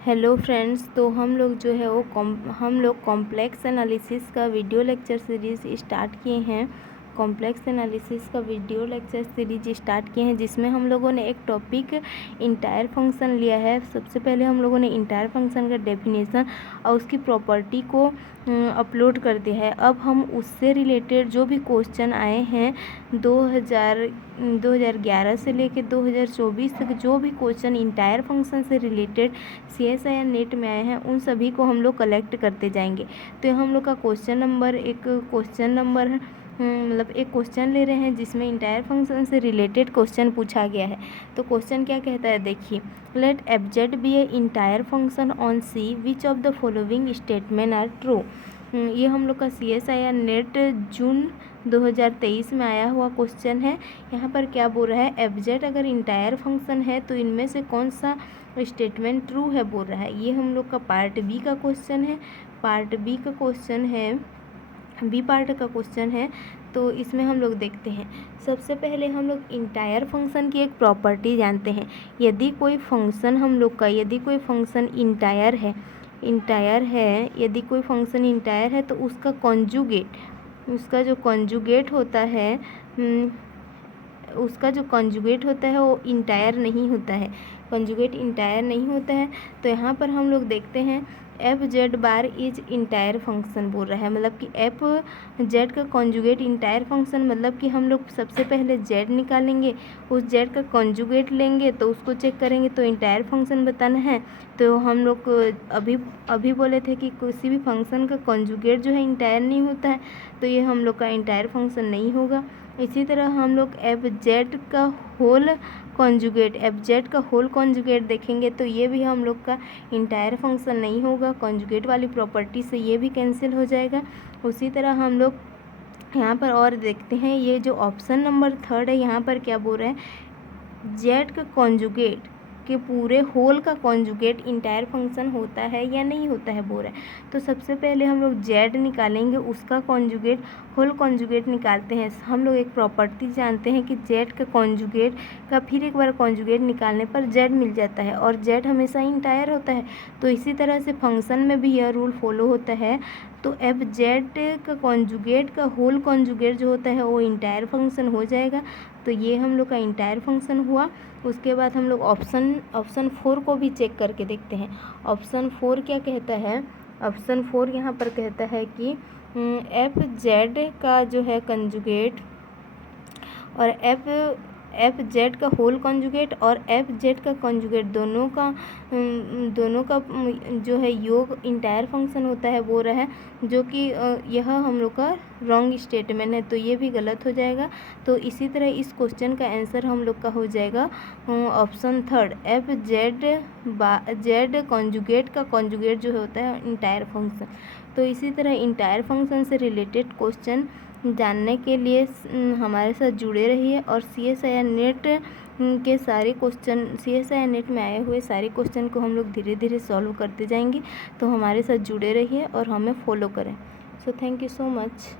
Hello friends, तो हम लोग जो है वो हम लोग कॉम्प्लेक्स एनालिसिस का वीडियो लेक्चर सीरीज़ स्टार्ट किए हैं। कॉम्प्लेक्स एनालिसिस का वीडियो लेक्चर सीरीज स्टार्ट किए हैं, जिसमें हम लोगों ने एक टॉपिक इंटायर फंक्शन लिया है। सबसे पहले हम लोगों ने इंटायर फंक्शन का डेफिनेशन और उसकी प्रॉपर्टी को अपलोड कर दिया है। अब हम उससे रिलेटेड जो भी क्वेश्चन आए हैं 2011 से लेकर 2024 तक, जो भी क्वेश्चन इंटायर फंक्शन से रिलेटेड CSIR नेट में आए हैं, उन सभी को हम लोग कलेक्ट करते जाएंगे। तो हम लोग का एक क्वेश्चन ले रहे हैं जिसमें इंटायर फंक्शन से रिलेटेड क्वेश्चन पूछा गया है। तो क्वेश्चन क्या कहता है, देखिए, let fz be a entire function on C which of the following statement are true. ये हम लोग का CSIR नेट जून 2023 में आया हुआ क्वेश्चन है। यहाँ पर क्या बोल रहा है, fz अगर इंटायर फंक्शन है तो इनमें से कौन सा स्टेटमेंट ट्रू है बोल रहा है। ये हम लोग का पार्ट बी का क्वेश्चन है। बी पार्ट का क्वेश्चन है। तो इसमें हम लोग देखते हैं, सबसे पहले हम लोग इंटायर फंक्शन की एक प्रॉपर्टी जानते हैं। यदि कोई फंक्शन इंटायर है तो उसका जो कॉन्जुगेट होता है वो इंटायर नहीं होता है। तो यहाँ पर हम लोग देखते हैं fz bar is entire function बोल रहा है, मतलब कि fz का कॉन्जुगेट इंटायर फंक्शन, मतलब कि हम लोग सबसे पहले z निकालेंगे, उस z का कॉन्जुगेट लेंगे तो उसको चेक करेंगे तो इंटायर फंक्शन बताना है। तो हम लोग अभी बोले थे कि किसी भी फंक्शन का कॉन्जुगेट जो है इंटायर नहीं होता है, तो ये हम लोग का इंटायर फंक्शन नहीं होगा। इसी तरह हम लोग fz का होल कॉन्जुगेट देखेंगे तो ये भी हम लोग का इंटायर फंक्शन नहीं होगा। कॉन्जुगेट वाली प्रॉपर्टी से ये भी कैंसिल हो जाएगा। उसी तरह हम लोग यहाँ पर और देखते हैं, ये जो ऑप्शन नंबर 3 है, यहाँ पर क्या बोल रहे हैं, z का कॉन्जुगेट के पूरे होल का कॉन्जुगेट इंटायर फंक्शन होता है या नहीं होता है बोल रहा है। तो सबसे पहले हम लोग z निकालेंगे, उसका कॉन्जुगेट, होल कॉन्जुगेट निकालते हैं। हम लोग एक प्रॉपर्टी जानते हैं कि z का कॉन्जुगेट का फिर एक बार कॉन्जुगेट निकालने पर z मिल जाता है, और z हमेशा इंटायर होता है। तो इसी तरह से फंक्शन में भी यह रूल फॉलो होता है। तो fz का कॉन्जुगेट का होल कॉन्जुगेट जो होता है वो इंटायर फंक्शन हो जाएगा। तो ये हम लोग का इंटायर फंक्शन हुआ। उसके बाद हम लोग ऑप्शन 4 को भी चेक करके देखते हैं। ऑप्शन 4 क्या कहता है, ऑप्शन 4 यहाँ पर कहता है कि fz का जो है कंजुगेट और fz का होल कॉन्जुगेट और fz का कॉन्जुगेट दोनों का जो है योग इंटायर फंक्शन होता है बोल रहा है, जो कि यह हम लोग का रॉन्ग स्टेटमेंट है, तो ये भी गलत हो जाएगा। तो इसी तरह इस क्वेश्चन का आंसर हम लोग का हो जाएगा ऑप्शन 3, fz कॉन्जुगेट का कॉन्जुगेट जो होता है इंटायर फंक्शन। तो इसी तरह इंटायर फंक्शन से रिलेटेड क्वेश्चन जानने के लिए हमारे साथ जुड़े रहिए, और CSIR नेट में आए हुए सारे क्वेश्चन को हम लोग धीरे धीरे सॉल्व करते जाएंगे। तो हमारे साथ जुड़े रहिए और हमें फॉलो करें। So thank you so much.